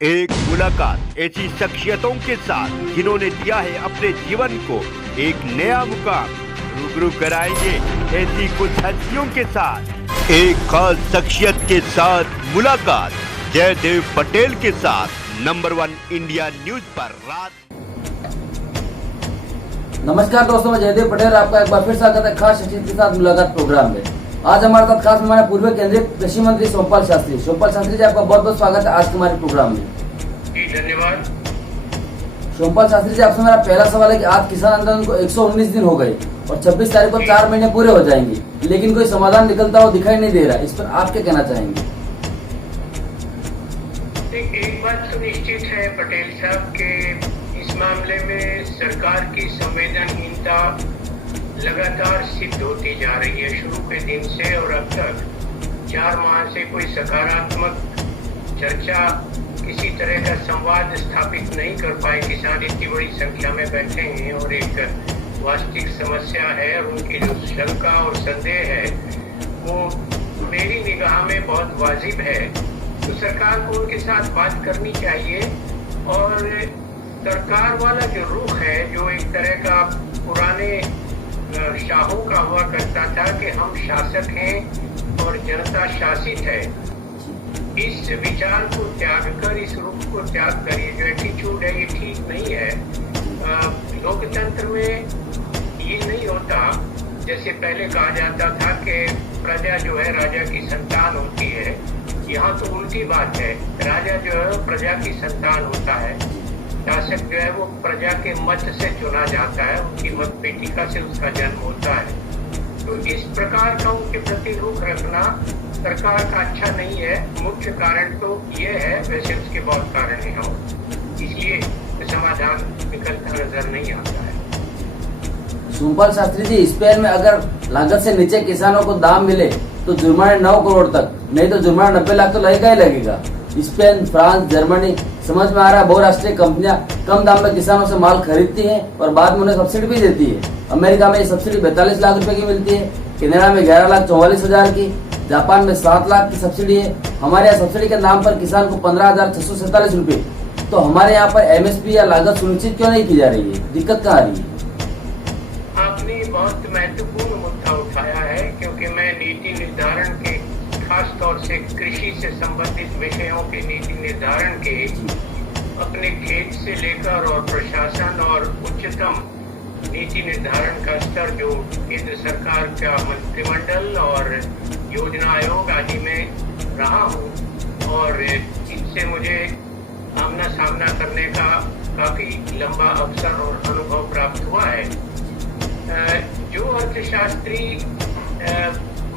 एक मुलाकात ऐसी शख्सियतों के साथ जिन्होंने दिया है अपने जीवन को एक नया मुकाम। रूबरू कराएंगे ऐसी कुछ हस्तियों के साथ एक खास शख्सियत के साथ मुलाकात। जयदेव पटेल के साथ नंबर 1 इंडिया न्यूज पर रात। नमस्कार दोस्तों, मैं जयदेव पटेल आपका एक बार फिर स्वागत है खास शख्सियत के साथ मुलाकात प्रोग्राम में। आज हमारे साथ खास मेहमान पूर्व केंद्रीय कृषि मंत्री सोमपाल शास्त्री। सोमपाल शास्त्री जी, आपका बहुत बहुत स्वागत है आज के हमारे प्रोग्राम में। जी धन्यवाद। सोमपाल शास्त्री जी, आपसे मेरा पहला सवाल है कि आज किसान आंदोलन को 119 दिन हो गए और 26 तारीख को 4 महीने पूरे हो जाएंगे, लेकिन कोई समाधान निकलता हुआ दिखाई नहीं दे रहा। इस पर आप क्या कहना चाहेंगे? एक बात तो निश्चित है पटेल साहब के इस मामले में सरकार की संवेदनहीनता लगातार सिद्ध होती जा रही है शुरू के दिन से, और अब तक 4 माह से कोई सकारात्मक चर्चा, किसी तरह का संवाद स्थापित नहीं कर पाए। किसान इतनी बड़ी संख्या में बैठे हैं और एक वास्तविक समस्या है, और उनकी जो शंका और संदेह है वो मेरी निगाह में बहुत वाजिब है। तो सरकार को उनके साथ बात करनी चाहिए, और सरकार वाला जो रुख है, जो एक तरह का पुराने शाहों का हुआ करता था कि हम शासक हैं और जनता शासित है, इस विचार को त्याग कर, इस रुख को त्याग कर, ये जो एटीट्यूड है ये ठीक नहीं है। लोकतंत्र में ये नहीं होता जैसे पहले कहा जाता था कि प्रजा जो है राजा की संतान होती है। यहाँ तो उल्टी बात है, राजा जो है प्रजा की संतान होता है, शासक जो है वो प्रजा के मत से चुना जाता है, उनकी मत पेटिका से उसका जन्म होता है। तो इस प्रकार का उनके प्रति रुख रखना सरकार का अच्छा नहीं है। मुख्य कारण तो ये है, वैसे उसके बहुत कारण है, इसलिए समाधान निकलता नजर नहीं आता है। सोमपाल शास्त्री जी, स्पेन में अगर लागत से नीचे किसानों को दाम मिले तो जुर्माना 9 करोड़ तक, नहीं तो जुर्माना 90 लाख तो लगेगा ही लगेगा। स्पेन, फ्रांस, जर्मनी, समझ में आ रहा है बहुराष्ट्रीय कंपनियां कम दाम में किसानों से माल खरीदती हैं और बाद में उन्हें सब्सिडी भी देती है। अमेरिका में ये सब्सिडी 42 लाख रुपए की मिलती है, कनाडा में 11,44,000 की, जापान में 7 लाख की सब्सिडी है। हमारे यहाँ सब्सिडी के नाम पर किसान को 15,647 रुपए। तो हमारे यहाँ पर एमएसपी या लागत सुनिश्चित क्यों नहीं की जा रही है? दिक्कत कहाँ आ रही है? आपने बहुत महत्वपूर्ण मुद्दा उठाया है, क्योंकि मैं नीति निर्धारण के, खास तौर से कृषि से संबंधित विषयों के नीति निर्धारण के अपने खेत से लेकर और प्रशासन और उच्चतम नीति निर्धारण का स्तर जो केंद्र सरकार का मंत्रिमंडल और योजना आयोग आदि में रहा हूँ, और इनसे मुझे आमना सामना करने का काफी लंबा अवसर और अनुभव प्राप्त हुआ है। जो अर्थशास्त्री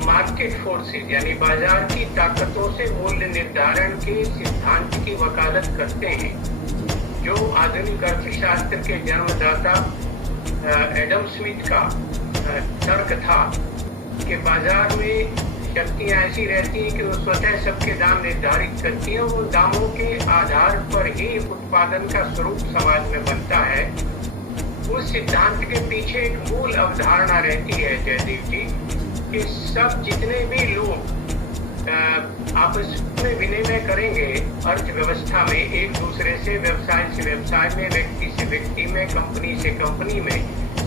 मार्केट फोर्सेज यानी बाजार की ताकतों से मूल्य निर्धारण के सिद्धांत की वकालत करते हैं, जो आधुनिक अर्थशास्त्र के जन्मदाता एडम स्मिथ का तर्क था कि बाजार में शक्तियां ऐसी रहती हैं कि वो स्वतः सबके दाम निर्धारित करती हैं, उन दामों के आधार पर ही उत्पादन का स्वरूप समाज में बनता है। उस सिद्धांत के पीछे एक मूल अवधारणा रहती है जयदेव जी, कि सब जितने भी लोग आपस में विनिमय करेंगे अर्थव्यवस्था में, एक दूसरे से, व्यवसाय से व्यवसाय में, व्यक्ति से व्यक्ति में, कंपनी से कंपनी में,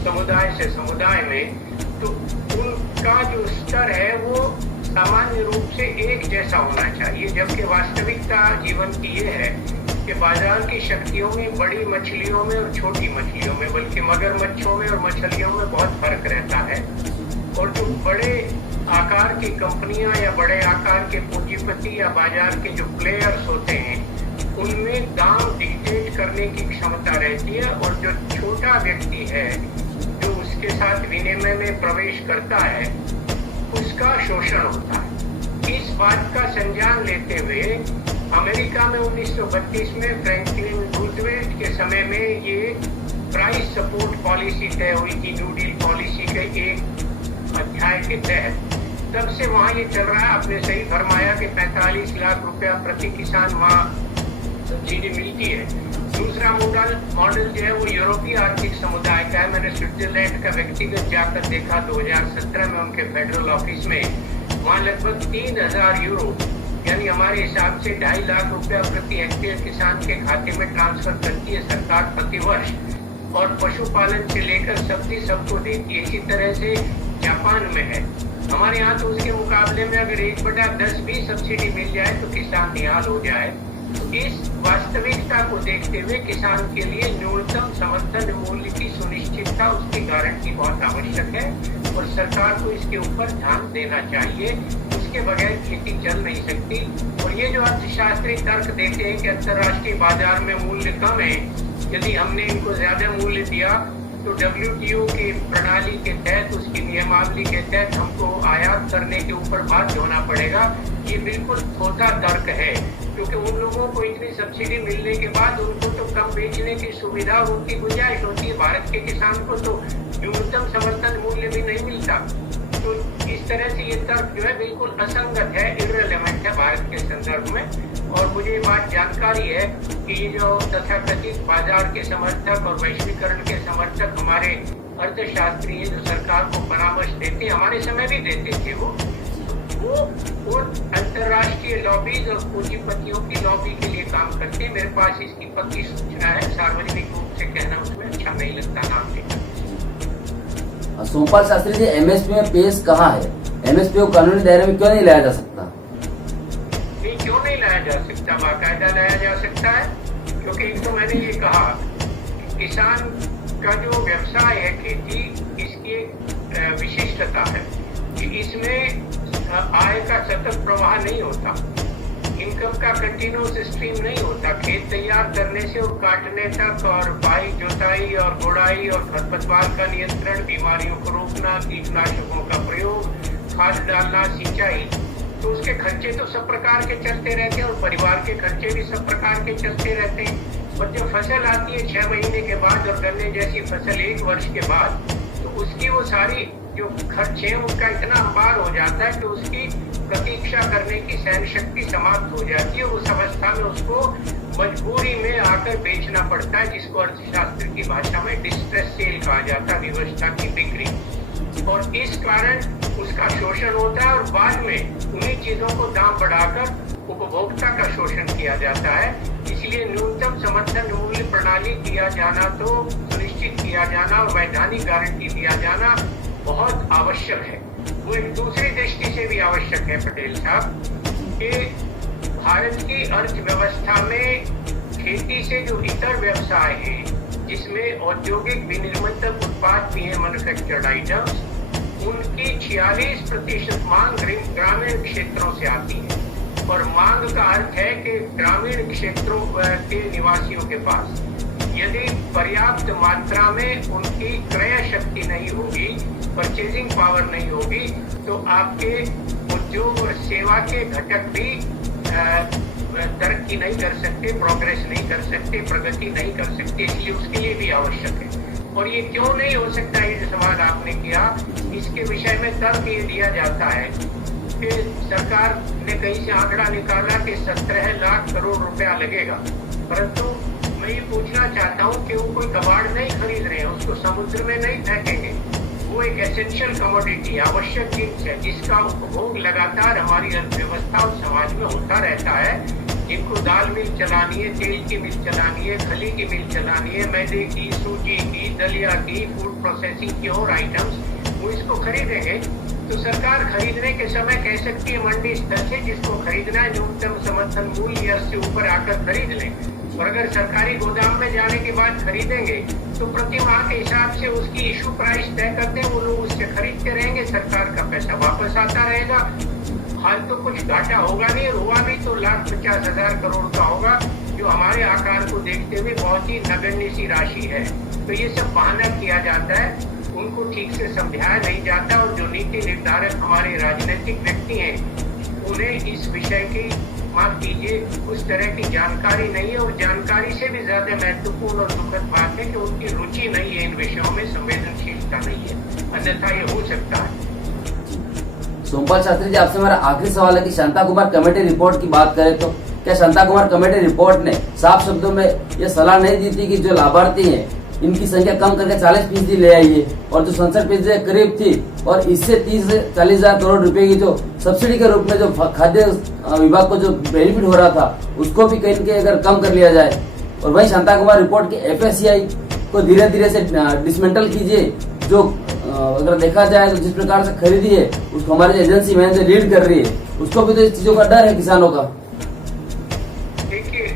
समुदाय से समुदाय में, तो उनका जो स्तर है वो सामान्य रूप से एक जैसा होना चाहिए। जबकि वास्तविकता जीवन की ये है कि बाजार की शक्तियों में बड़ी मछलियों में और छोटी मछलियों में, बल्कि मगरमच्छों में और मछलियों में बहुत फर्क रहता है। और जो बड़े आकार की कंपनियां या बड़े आकार के पूंजीपति या बाजार के जो प्लेयर्स होते हैं, उनमें दाम डिक्टेट करने की क्षमता रहती है, और जो छोटा व्यक्ति है जो उसके साथ विनिमय में प्रवेश करता है, उसका शोषण होता है। इस बात का संज्ञान लेते हुए अमेरिका में 1932 में फ्रैंकलिन रूजवेल्ट के समय में ये प्राइस सपोर्ट पॉलिसी तय हुई थी, न्यू डील पॉलिसी के एक अध्याय के तहत। तब से वहाँ ये चल रहा है। आपने सही फरमाया कि 45 लाख रुपया प्रति किसान वहाँ सब्सिडी मिलती है। दूसरा मॉडल जो है वो यूरोपीय आर्थिक समुदाय का है। मैंने स्विट्जरलैंड का व्यक्तिगत जाकर देखा 2017 में उनके फेडरल ऑफिस में, वहाँ लगभग 3,000 यूरो यानी हमारे हिसाब से 2.5 लाख रुपया प्रति हेक्टेयर किसान के खाते में ट्रांसफर करती है सरकार प्रतिवर्ष, और पशुपालन से लेकर सब्जी सबको देती है। इसी तरह से जापान में है। हमारे यहाँ तो उसके मुकाबले में अगर 1/10 भी सब्सिडी मिल जाए तो किसान निहाल हो जाए। इस वास्तविकता को देखते हुए किसान के लिए न्यूनतम समर्थन मूल्य की सुनिश्चितता, उसकी गारंटी बहुत आवश्यक है और सरकार को इसके ऊपर ध्यान देना चाहिए। उसके बगैर खेती चल नहीं सकती। और ये जो अर्थशास्त्री तर्क देते हैं कि अंतर्राष्ट्रीय बाजार में मूल्य कम है, यदि हमने इनको ज्यादा मूल्य दिया तो WTO की प्रणाली के तहत, उसकी नियमावली के तहत हमको आयात करने के ऊपर बाध्य होना पड़ेगा। ये बिल्कुल खोटा तर्क है, क्योंकि उन लोगों को इतनी सब्सिडी मिलने के बाद उनको तो कम बेचने की सुविधा, उनकी गुंजाइश होती है। भारत के किसान को तो न्यूनतम समर्थन मूल्य भी नहीं मिलता। तो इस तरह से ये तर्क जो है बिल्कुल असंगत है, इररिलेवेंट है भारत के संदर्भ में। और मुझे ये बात जानकारी है कि ये जो तथाकथित बाजार के समर्थक और वैश्वीकरण के समर्थक हमारे अर्थशास्त्री हैं, जो सरकार को परामर्श देते, हमारे समय भी देते थे, वो अंतर्राष्ट्रीय लॉबीज और पूंजीपतियों की लॉबी के लिए काम करते हैं। मेरे पास इसकी पक्की सूचना है, सार्वजनिक रूप से कहना उसमें अच्छा नहीं लगता नाम लेना। सोमपाल शास्त्री जी, MSP में पेश कहाँ है? MSP को कानूनी दायरे में क्यों नहीं लाया जा सकता? नहीं, क्यों नहीं लाया जा सकता? बाकायदा लाया जा सकता है, क्योंकि एक तो मैंने ये कहा किसान का जो व्यवसाय है खेती, इसकी एक विशिष्टता है कि इसमें आय का सतत प्रवाह नहीं होता, इनकम का कंटिन्यूअस स्ट्रीम नहीं होता। खेत तैयार करने से और काटने तक, और बाई जोताई और गोड़ाई और खरपतवार का नियंत्रण, बीमारियों को रोकना, कीटनाशकों का प्रयोग, खाद डालना, सिंचाई, तो उसके खर्चे तो सब प्रकार के चलते रहते हैं और परिवार के खर्चे भी सब प्रकार के चलते रहते हैं। और जब फसल आती है 6 महीने के बाद और गन्ने जैसी फसल 1 वर्ष के बाद, तो उसकी वो सारी जो खर्चे हैं उसका इतना अंबार हो जाता है कि उसकी प्रतीक्षा करने की सहन शक्ति समाप्त हो जाती है। उस अवस्था में उसको मजबूरी में आकर बेचना पड़ता है, जिसको अर्थशास्त्र की भाषा में डिस्ट्रेस सेल कहा जाता है, विवशता की बिक्री। और इस कारण उसका शोषण होता है और बाद में उन्हीं चीजों को दाम बढ़ाकर उपभोक्ता का शोषण किया जाता है। इसलिए न्यूनतम समर्थन मूल्य प्रणाली किया जाना, तो सुनिश्चित किया जाना और वैधानिक गारंटी दिया जाना बहुत आवश्यक है। वो एक दूसरी दृष्टि से भी आवश्यक है पटेल साहब, कि भारत की अर्थव्यवस्था में खेती से जो इतर व्यवसाय हैं, जिसमें औद्योगिक विनिर्माण उत्पाद भी है, मैन्युफैक्चर्ड आइटम्स, उनकी 46% मांग ग्रामीण क्षेत्रों से आती है। और मांग का अर्थ है कि ग्रामीण क्षेत्रों के निवासियों के पास यदि पर्याप्त मात्रा में उनकी क्रय शक्ति नहीं होगी, परचेजिंग पावर नहीं होगी, तो आपके उद्योग और सेवा के घटक भी तरक्की नहीं कर सकते, प्रोग्रेस नहीं कर सकते, प्रगति नहीं कर सकते। इसलिए उसके लिए भी आवश्यक है। और ये क्यों नहीं हो सकता, ये जो सवाल आपने किया, इसके विषय में तर्क ये दिया जाता है कि सरकार ने कहीं से आंकड़ा निकाला कि 17 लाख करोड़ रुपया लगेगा, परंतु मैं ये पूछना चाहता हूँ कि वो कोई कबाड़ नहीं खरीद रहे हैं, उसको समुद्र में नहीं फेंकेंगे। वो एक एसेंशियल कमोडिटी, आवश्यक चीज है, जिसका उपभोग लगातार हमारी अर्थव्यवस्था और समाज में होता रहता है। जिनको दाल मिल चलानी है, तेल की मिल चलानी है, खली की मिल चलानी है, मैदे की, सूजी की, दलिया की, फूड प्रोसेसिंग की और आइटम्स, वो इसको खरीदेंगे। तो सरकार खरीदने के समय कह सकती है मंडी स्तर से जिसको खरीदना है न्यूनतम समर्थन मूल्य या उससे ऊपर आकर खरीद लें। और अगर सरकारी गोदाम में जाने के बाद खरीदेंगे तो प्रति माह के हिसाब से उसकी इशू प्राइस तय करते हैं, वो लोग उससे खरीदते रहेंगे, सरकार का पैसा वापस आता रहेगा। हाल तो कुछ घाटा होगा नहीं, हुआ भी तो 1,50,000 करोड़ का होगा, जो हमारे आकार को देखते हुए बहुत ही नगण्य सी राशि है। तो ये सब बहाना किया जाता है, उनको ठीक से समझाया नहीं जाता। और जो नीति निर्धारक हमारे राजनीतिक व्यक्ति हैं, उन्हें इस विषय की, माफ कीजिए, उस तरह की जानकारी नहीं है। और जानकारी से भी ज्यादा महत्वपूर्ण और दुखद बात है कि उनकी रुचि नहीं है इन विषयों में, संवेदनशीलता नहीं है, अन्यथा ये हो सकता है। सोमपाल शास्त्री जी, आपसे हमारा आखिरी सवाल है कि शांता कुमार कमेटी रिपोर्ट की बात करें तो क्या शांता कुमार कमेटी रिपोर्ट ने साफ शब्दों में यह सलाह नहीं दी थी कि जो लाभार्थी हैं इनकी संख्या कम करके 40% ले आइए, और जो 67% करीब थी, और इससे 30 से 40 हजार करोड़ रुपए की जो सब्सिडी के रूप में जो खाद्य विभाग को जो बेनिफिट हो रहा था उसको भी कहीं न कहीं अगर कम कर लिया जाए। और वही शांता कुमार रिपोर्ट की FSCI को धीरे धीरे से डिसमेंटल कीजिए। जो अगर देखा जाए तो जिस प्रकार से खरीदी है उसको हमारी एजेंसी में से लीड कर रही है, उसको भी तो इस चीजों का डर है किसानों का। देखिए,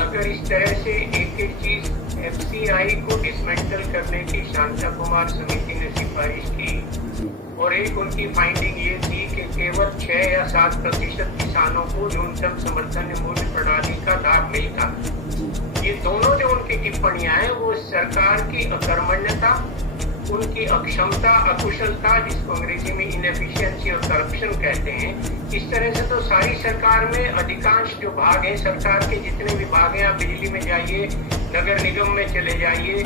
अगर इस तरह से एक एक चीज FCI को डिसमेंटल करने की शांता कुमार समिति ने सिफारिश की, और एक उनकी फाइंडिंग ये थी कि केवल 6 या 7% किसानों को न्यूनतम समर्थन मूल्य प्रणाली का लाभ मिलता। ये दोनों जो उनकी टिप्पणियां हैं वो सरकार की अकर्मण्यता, उनकी अक्षमता, अकुशलता, जिसको अंग्रेजी में इनएफिशिएंसी और करप्शन कहते हैं, इस तरह से तो सारी सरकार में अधिकांश जो भाग हैं, सरकार के जितने विभाग हैं, आप बिजली में जाइए, नगर निगम में चले जाइए,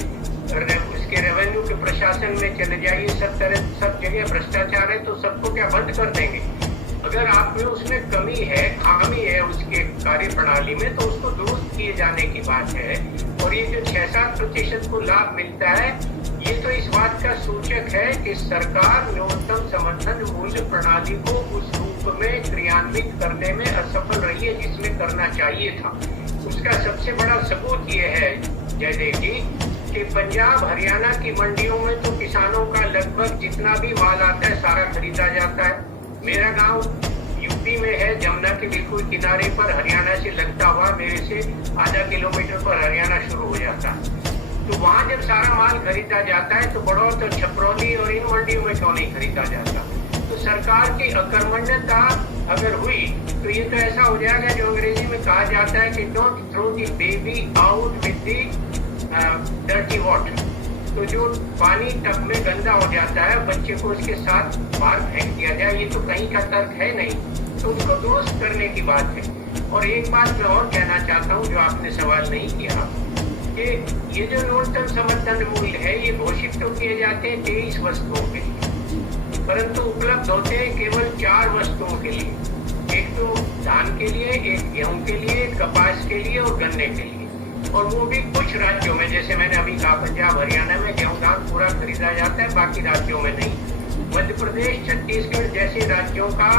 उसके रेवेन्यू के प्रशासन में चले जाइए, सब जगह भ्रष्टाचार है। तो सबको क्या बंद कर देंगे? अगर आप में उसमें कमी है, खामी है उसके कार्य प्रणाली में, तो उसको दुरुस्त किए जाने की बात है। और ये जो 6-7% को लाभ मिलता है, ये तो इस बात का सूचक है कि सरकार न्यूनतम समर्थन मूल्य प्रणाली को उस रूप में क्रियान्वित करने में असफल रही है जिसमें करना चाहिए था। उसका सबसे बड़ा सबूत ये है जयदेव जी कि पंजाब हरियाणा की मंडियों में तो किसानों का लगभग जितना भी माल आता है सारा खरीदा जाता है। मेरा गांव यूपी में है, जमुना के बिल्कुल किनारे पर, हरियाणा से लगता हुआ मेरे से आधा किलोमीटर पर हरियाणा शुरू हो जाता है। तो वहां जब सारा माल खरीदा जाता है तो बड़ौर तो छपरौली और इन मंडियों में क्यों नहीं खरीदा जाता? तो सरकार की अकर्मण्यता अगर हुई तो ये तो ऐसा हो जाएगा जो अंग्रेजी में कहा जाता है कि don't throw the baby out with the dirty water. तो जो पानी टब में गंदा हो जाता है, बच्चे को उसके साथ बाहर फेंक दिया जाए, ये तो कहीं का तर्क है नहीं। तो उसको दुरुस्त करने की बात है। और एक बात मैं और कहना चाहता हूँ जो आपने सवाल नहीं किया, कि ये जो न्यूनतम समर्थन मूल्य है ये घोषित तो किए जाते हैं 23 वस्तुओं के लिए, परंतु उपलब्ध होते हैं केवल 4 वस्तुओं के लिए। एक तो धान के लिए, एक गेहूं के लिए, कपास के लिए और गन्ने के लिए। और वो भी कुछ राज्यों में, जैसे मैंने अभी कहा पंजाब हरियाणा में गेहूं धान पूरा खरीदा जाता है, बाकी राज्यों में नहीं। मध्य प्रदेश, छत्तीसगढ़ जैसे राज्यों का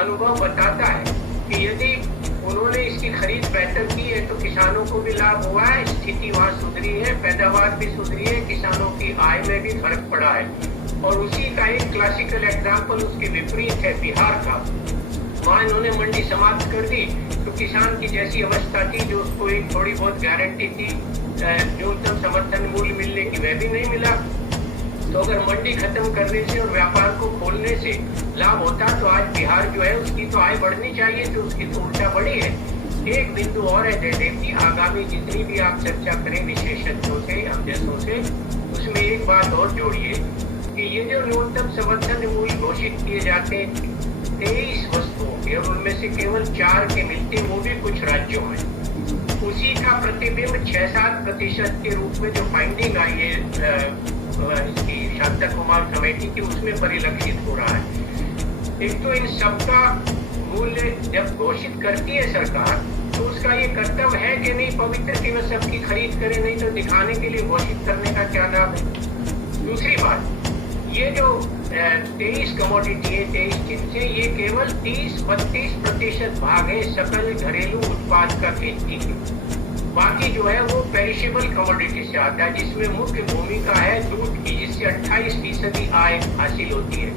अनुभव बताता है कि यदि उन्होंने इसकी खरीद बेहतर की है तो किसानों को भी लाभ हुआ है, स्थिति वहाँ सुधरी है, पैदावार भी सुधरी है, किसानों की आय में भी फर्क पड़ा है। और उसी का एक क्लासिकल एग्जाम्पल उसके विपरीत है बिहार का। वहाँ इन्होंने मंडी समाप्त कर दी तो किसान की जैसी अवस्था थी, जो उसको एक थोड़ी बहुत गारंटी थी न्यूनतम समर्थन मूल्य मिलने की, वह भी नहीं मिला। तो अगर मंडी खत्म करने से और व्यापार को खोलने से लाभ होता तो आज बिहार जो है उसकी तो आय बढ़नी चाहिए, तो उसकी तो उल्टा बढ़ी है। एक बिंदु और है जयदेव जी, आगामी जितनी भी आप चर्चा करें विशेषज्ञों से, हम जैसों से, उसमें एक बात और जोड़िए कि ये जो न्यूनतम समर्थन मूल्य घोषित किए जाते हैं 23 वस्तुओं के, और उनमें से केवल 4 के मिलते, वो भी कुछ राज्यों में, उसी का प्रतिबिंब 6-7% के रूप में जो फाइंडिंग आई है इसकी शांता कुमार कमेटी की, उसमें परिलक्षित हो रहा है। एक तो इन सबका मूल्य जब घोषित करती है सरकार तो उसका ये कर्तव्य है कि नहीं पवित्र की वह सबकी खरीद करे, नहीं तो दिखाने के लिए घोषित करने का क्या लाभ है। दूसरी बात, ये जो 23 कमोडिटी है, 23 जिनसे, ये केवल 30-32% भाग है सकल घरेलू उत्पाद का खेती के। बाकी जो है वो पेरिशेबल कमोडिटी से आता है, जिसमें मुख्य भूमिका है दूध की, जिससे 28% आय हासिल होती है,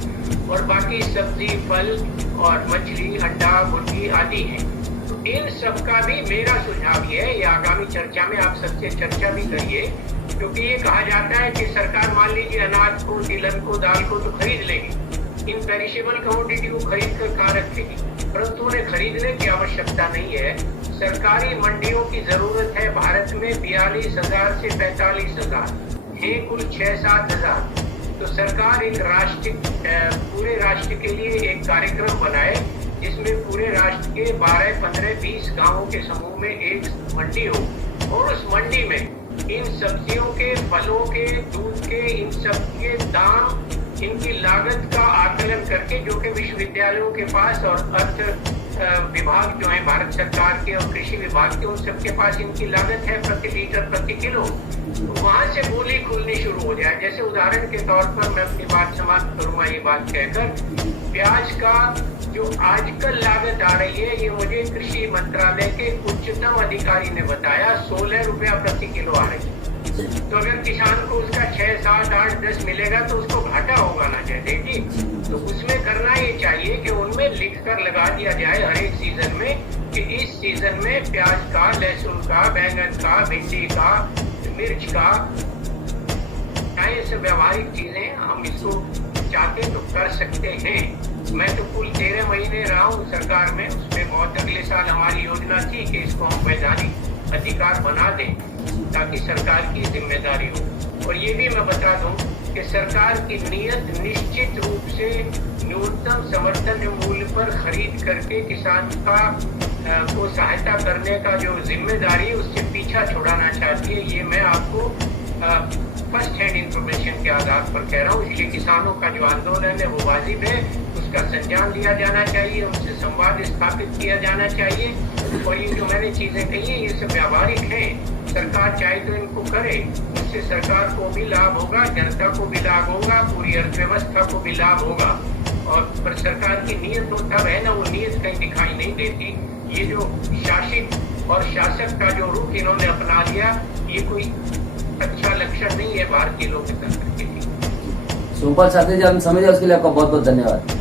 और बाकी सब्जी, फल और मछली, अंडा, मुर्गी आदि हैं। तो इन सब का भी मेरा सुझाव ये है, या आगामी चर्चा में आप सबसे चर्चा भी करिए, क्योंकि ये कहा जाता है कि सरकार मान लीजिए अनाज को, तिलहन को, दाल को तो खरीद लेगी, इन पेरिशेबल कमोडिटी को खरीद कर कहाँ रखेगी, परंतु उन्हें खरीदने की आवश्यकता नहीं है। सरकारी मंडियों की जरूरत है भारत में 42,000 से 45,000 है, कुल 6-7 हजार। तो सरकार एक पूरे राष्ट्र के लिए एक कार्यक्रम बनाए जिसमें पूरे राष्ट्र के 12, 15, 20 गांवों के समूह में एक मंडी हो, और उस मंडी में इन सब्जियों के, फलों के, दूध के, इन सब के दाम, इनकी लागत का आकलन करके, जो कि विश्वविद्यालयों के पास और अर्थ विभाग जो है भारत सरकार के और कृषि विभाग के, उन सबके पास इनकी लागत है प्रति लीटर प्रति किलो, तो वहां से बोली खुलनी शुरू हो जाए। जैसे उदाहरण के तौर पर मैं अपनी बात समाप्त करूंगा ये बात कहकर, प्याज का जो आजकल लागत आ रही है, ये मुझे कृषि मंत्रालय के उच्चतम अधिकारी ने बताया, 16 रुपया प्रति किलो आ रही है। तो अगर किसान को उसका 6, 7, 8, 10 मिलेगा तो उसको घाटा होगा ना जयदेव जी। तो उसमें करना ये चाहिए कि उनमें लिख कर लगा दिया जाए हर एक सीजन में कि इस सीजन में प्याज का, लहसुन का, बैंगन का, भिंडी का, मिर्च का, ऐसे व्यवहारिक चीजें हम इसको चाहते तो कर सकते हैं। मैं तो कुल 13 महीने रहा हूँ सरकार में, उसमें बहुत अगले साल हमारी योजना थी कि इसको हम वैधानिक अधिकार बना दें ताकि सरकार की जिम्मेदारी हो। और ये भी मैं बता दूं कि सरकार की नीयत निश्चित रूप से न्यूनतम समर्थन मूल्य पर खरीद करके किसान का को सहायता करने का जो जिम्मेदारी है उससे पीछा छुड़ाना चाहती है। ये मैं आपको फर्स्ट हैंड इंफॉर्मेशन के आधार पर कह रहा हूँ। इसलिए किसानों का जो आंदोलन है वो वाजिब है, उसका संज्ञान लिया जाना चाहिए, उनसे संवाद स्थापित किया जाना चाहिए। और ये जो मैंने चीजें कही है ये सब व्यावहारिक हैं, सरकार चाहे तो इनको करे, उससे सरकार को भी लाभ होगा, जनता को भी लाभ होगा, पूरी अर्थव्यवस्था को भी लाभ होगा। और पर सरकार की नीयत तो तब है ना, वो नीयत कहीं दिखाई नहीं देती। ये जो शासित और शासक का जो रुख इन्होंने अपना लिया, ये कोई अच्छा लक्षण नहीं है भारतीय लोकतंत्र के लिए। सोमपाल शास्त्री जी, हम समझे, उसके लिए आपका बहुत बहुत धन्यवाद।